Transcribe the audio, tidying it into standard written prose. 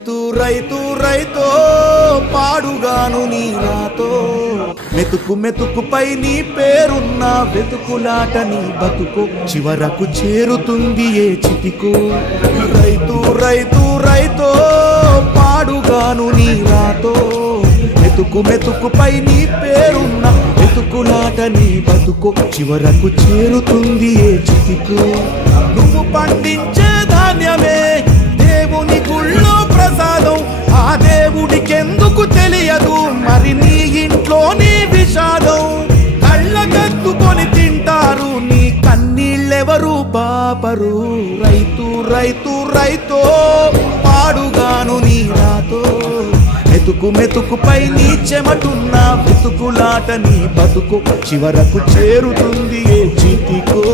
రైతు రైతో పాడుగాను నీ రాతో మెతుకు మెతుకుపై నీ పేరున్న వెతుకులాట నీ బతుకు చివరకు చేరుతుంది ఏ చితికు. రైతు రైతు రైతో పాడుగాను నీ రాతో మెతుకు మెతుకుపై నీ పేరున్న వెతుకులాట నీ బతుకు చివరకు చేరుతుంది ఏ చితికు. నువ్వు పండించే ధాన్యమే దేవుని గుళ్ళో ప్రసాదం, ఆ దేవుడికెందుకు తెలియదు మరి నీ ఇంట్లో నీ విషాదం. కళ్ళకత్తుకొని తింటారు నీ కన్నీళ్ళెవరు పాపరు. రైతు రైతు రైతో పాడుగాను నీ రాతో మెతుకు మెతుకుపై నీ చెమటున్న వెతుకులాట నీ బతుకు చివరకు చేరుతుంది ఏ చితికో.